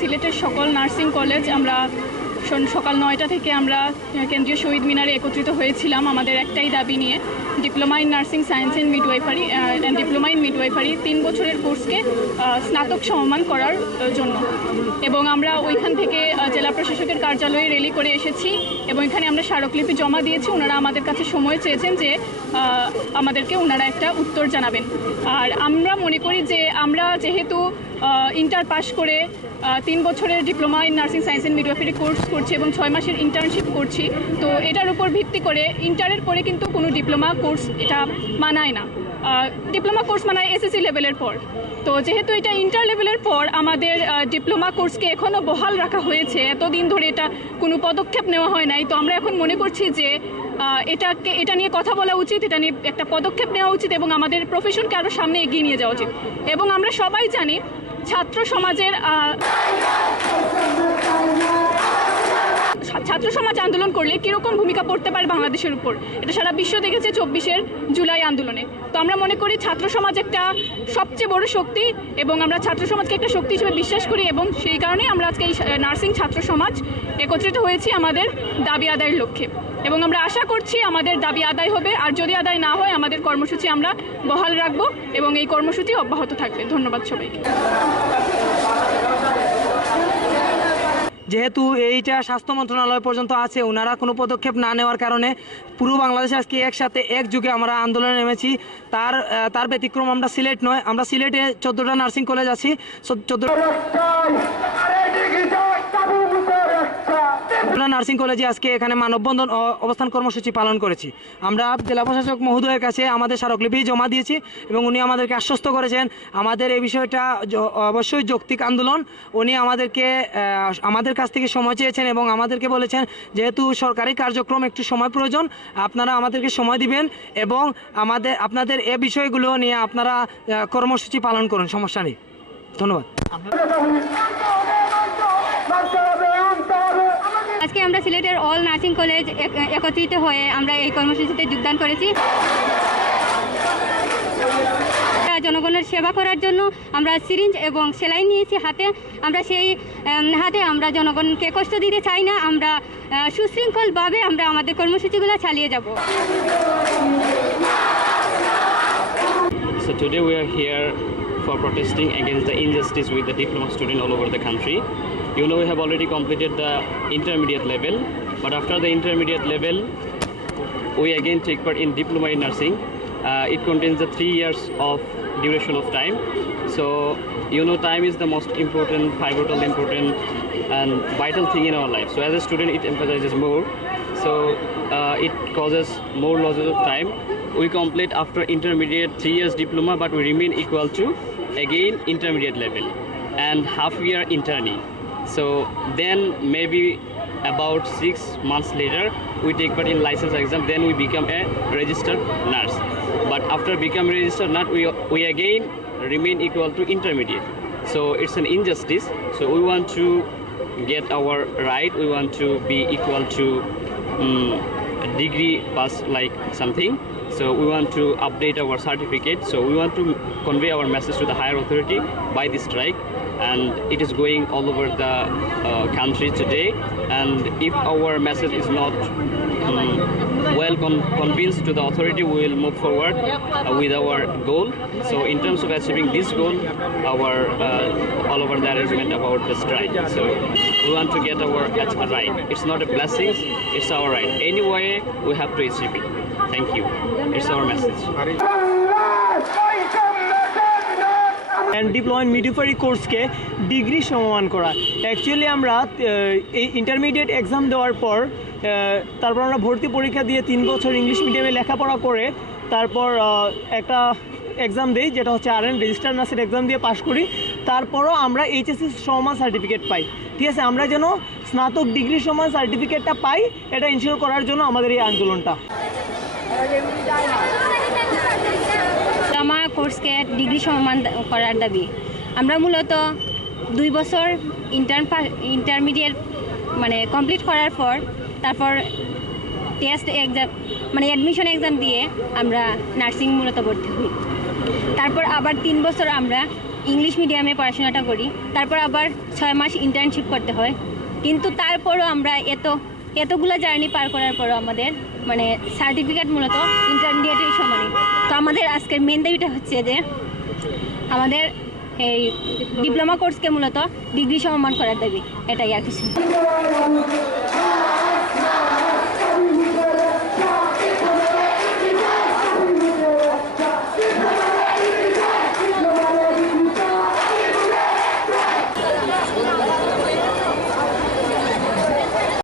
সিলেটের সকল nursing college আমরা সকাল 9টা থেকে আমরা কেন্দ্রীয় শহীদ মিনারে একত্রিত হয়েছিলাম আমাদের একটাই দাবি নিয়ে, diploma in nursing science and midwifery and diploma in midwifery 3 বছরের কোর্সকে স্নাতক সমমান করার জন্য। এবং আমরা ওইখান থেকে জেলা প্রশাসকের কার্যালয়ে র্যালি করে এসেছি এবং এখানে আমরা স্মারকলিপি জমা দিয়েছি। ওনারা আমাদের কাছে সময় চেয়েছেন যে আমাদেরকে ওনারা একটা উত্তর জানাবেন। আর আমরা মনে করি যে আমরা যেহেতু ইন্টার পাস করে 3 বছরের diploma in nursing science and midwifery course করছি এবং 6 মাসের ইন্টার্নশিপ করছি, তো এটার উপর ভিত্তি করে ইন্টারের পরে কিন্তু কোনো ডিপ্লোমা কোর্স এটা মানায় না। ডিপ্লোমা কোর্স মানায় এসএসসি লেভেলের পর। তো যেহেতু এটা ইন্টার লেভেলের পর আমাদের ডিপ্লোমা কোর্সকে এখনও বহাল রাখা হয়েছে, এতদিন ধরে এটা কোনো পদক্ষেপ নেওয়া হয় নাই। তো আমরা এখন মনে করছি যে এটা নিয়ে কথা বলা উচিত, এটা নিয়ে একটা পদক্ষেপ নেওয়া উচিত এবং আমাদের প্রফেশনকে আরও সামনে এগিয়ে নিয়ে যাওয়া উচিত। এবং আমরা সবাই জানি ছাত্র সমাজ আন্দোলন করলে কীরকম ভূমিকা পড়তে পারে বাংলাদেশের উপর, এটা সারা বিশ্ব দেখেছে 24শে জুলাই আন্দোলনে। তো আমরা মনে করি ছাত্র সমাজ একটা সবচেয়ে বড় শক্তি এবং আমরা ছাত্র সমাজকে একটা শক্তি হিসেবে বিশ্বাস করি এবং সেই কারণেই আমরা আজকে এই নার্সিং ছাত্র সমাজ একত্রিত হয়েছি আমাদের দাবি আদায়ের লক্ষ্যে। এবং আমরা আশা করছি আমাদের দাবি আদায় হবে, আর যদি আদায় না হয় আমাদের কর্মসূচি আমরা বহাল রাখবো এবং এই কর্মসূচি অব্যাহত থাকবে। ধন্যবাদ সবাইকে। যেহেতু এইটা স্বাস্থ্য মন্ত্রণালয় পর্যন্ত আছে, ওনারা কোনো পদক্ষেপ না নেওয়ার কারণে পুরো বাংলাদেশে আজকে একসাথে একযুগে আমরা আন্দোলনে নেমেছি। তার ব্যতিক্রম আমরা সিলেট নয়, আমরা সিলেটে 14টা নার্সিং কলেজ আছি। 14টা নার্সিং কলেজে আজকে এখানে মানববন্ধন অবস্থান কর্মসূচি পালন করেছি। আমরা জেলা প্রশাসক মহোদয়ের কাছে আমাদের স্মারকলিপি জমা দিয়েছি এবং উনি আমাদেরকে আশ্বস্ত করেছেন আমাদের এই বিষয়টা অবশ্যই যৌক্তিক আন্দোলন। উনি আমাদের কাছ থেকে সময় চেয়েছেন এবং আমাদেরকে বলেছেন যেহেতু সরকারি কার্যক্রম একটু সময় প্রয়োজন, আপনারা আমাদেরকে সময় দিবেন এবং আপনাদের এই বিষয়গুলো নিয়ে আপনারা কর্মসূচি পালন করুন, সমস্যা নেই। ধন্যবাদ। আজকে আমরা সিলেটের অল নার্সিং কলেজ একত্রিত হয়ে আমরা এই কর্মসূচিতে যোগদান করেছি। জনগণের সেবা করার জন্য আমরা সিরিঞ্জ এবং সেলাইন নিয়েছি হাতে। আমরা সেই হাতে আমরা জনগণকে কষ্ট দিতে চাই না, আমরা সুশৃঙ্খলভাবে আমরা আমাদের কর্মসূচিগুলো চালিয়ে যাব। So today we are here for protesting against the injustice with the diploma student all over the country. You know, we have already completed the intermediate level, but after the intermediate level we again take part in diploma in nursing. It contains the 3 years of duration of time. So you know, time is the most important, pivotal important and vital thing in our life. So as a student it emphasizes more, so it causes more losses of time. We complete after intermediate 3 years diploma, but we remain equal to again intermediate level and half year interning. So then maybe about 6 months later we take part in license exam, then we become a registered nurse. But after becoming registered nurse we again remain equal to intermediate. So it's an injustice. So we want to get our right, we want to be equal to a degree pass like something. So we want to update our certificate. So we want to convey our message to the higher authority by this strike, and it is going all over the country today. And if our message is not well convinced to the authority, we will move forward with our goal. So in terms of achieving this goal, our all over the arrangement about the strike. So we want to get our right. It's not a blessing, it's our right. Anyway, we have to achieve it. Thank you. It's our message. And diploma in midwifery কোর্সকে degree সমমান করা। Actually আমরা এই intermediate exam দেওয়ার পর তারপর আমরা ভর্তি পরীক্ষা দিয়ে 3 বছর ইংলিশ মিডিয়ামে লেখাপড়া করে তারপর একটা এক্সাম দিই, যেটা হচ্ছে RN রেজিস্টার নার্সের এক্সাম দিয়ে পাশ করি। তারপরও আমরা HSC সমমান সার্টিফিকেট পাই। ঠিক আছে, আমরা যেন স্নাতক ডিগ্রি সমান সার্টিফিকেটটা পাই, এটা ইনশিওর করার জন্য আমাদের এই আন্দোলনটা। আমার কোর্সকে ডিগ্রি সমমান করার দাবি। আমরা মূলত 2 বছর ইন্টারমিডিয়েট মানে কমপ্লিট করার পর তারপর টেস্ট এক্সাম মানে অ্যাডমিশন এক্সাম দিয়ে আমরা নার্সিং মূলত ভর্তি হই। তারপর আবার 3 বছর আমরা ইংলিশ মিডিয়ামে পড়াশোনাটা করি, তারপর আবার 6 মাস ইন্টার্নশিপ করতে হয়। কিন্তু তারপরও আমরা এতগুলো জার্নি পার করার পরও আমাদের মানে সার্টিফিকেট মূলত ইন্টারমিডিয়েটের সমানই। তো আমাদের আজকের মেন দাবিটা হচ্ছে যে আমাদের এই ডিপ্লোমা কোর্সকে মূলত ডিগ্রি সমমান করার দাবি, এটাই আর কিছু।